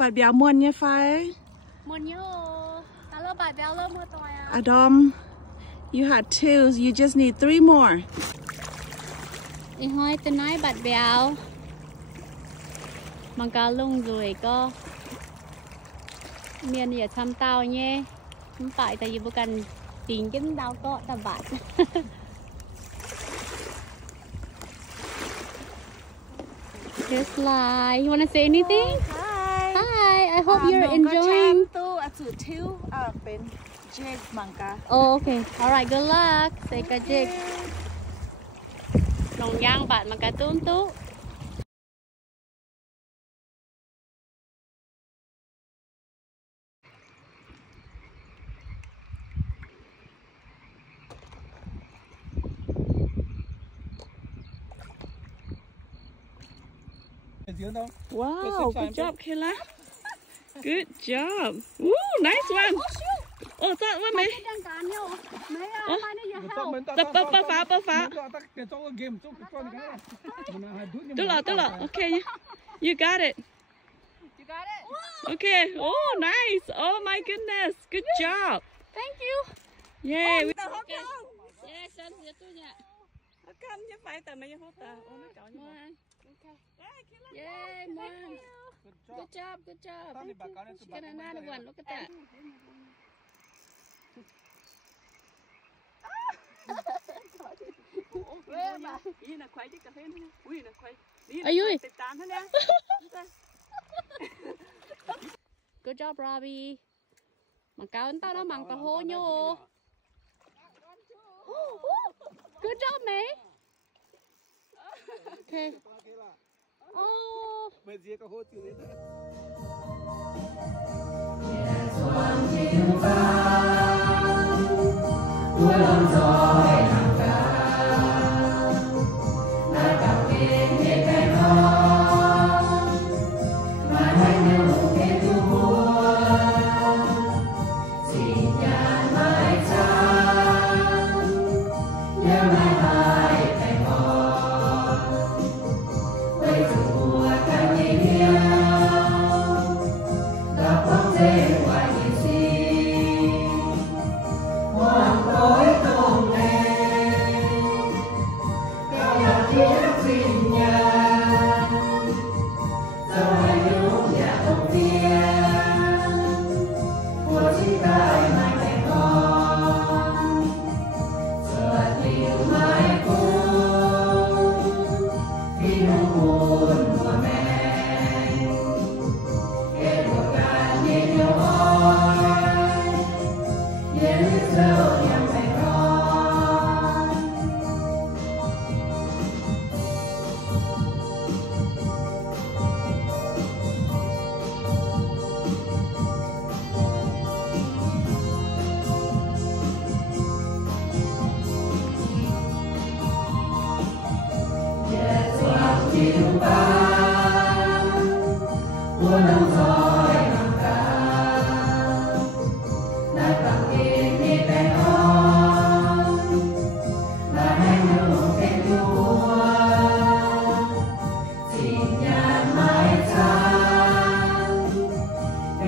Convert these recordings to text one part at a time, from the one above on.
bạt béo muôn nhé phải. Muôn nhớ. Ta lỡ bạt béo lỡ mua tỏi à. Adam, you had 2, you just need 3 more. Đi hỏi tôi nói bạt béo. Mang cá lung rồi có. Miền này chăm tao nhé. Không phải tại vì bữa cần tìm kiếm tao có ta bạt. Just like, you wanna say anything? Hi. Hi, I hope you're enjoying. Pen Jake Mangka. Oh, okay. Alright, good luck. Say ka Jake. Nong yang bạn mà cả tún tú. Wow, good job, Kayla. Good job. Woo, nice one. Oh, that one, mày. Bơ phá. Tức là, okay. You got it. Okay. Oh, nice. Oh my goodness. Good job. Thank you. Yeah. Yes, sẵn sẽ tôi nha. Come, chứ phải tờ mày hốt tờ. Ô, nó chọn như vậy. Yeah, man. Good job. Get another one. Look at that. Ayuy. Good job, Robbie. Mà cáo tao nó bằng cả hô nhô. Good job, mate. Okay. Oh.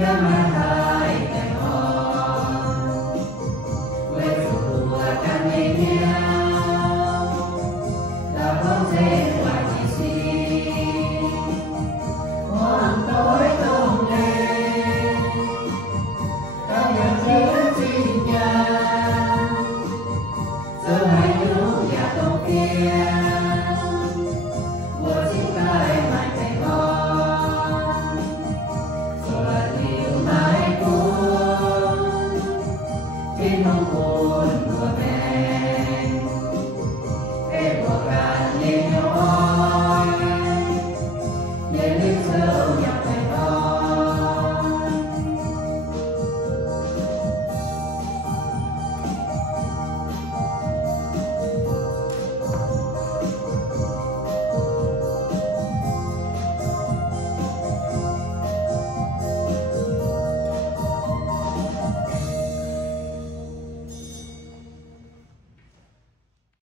Yeah.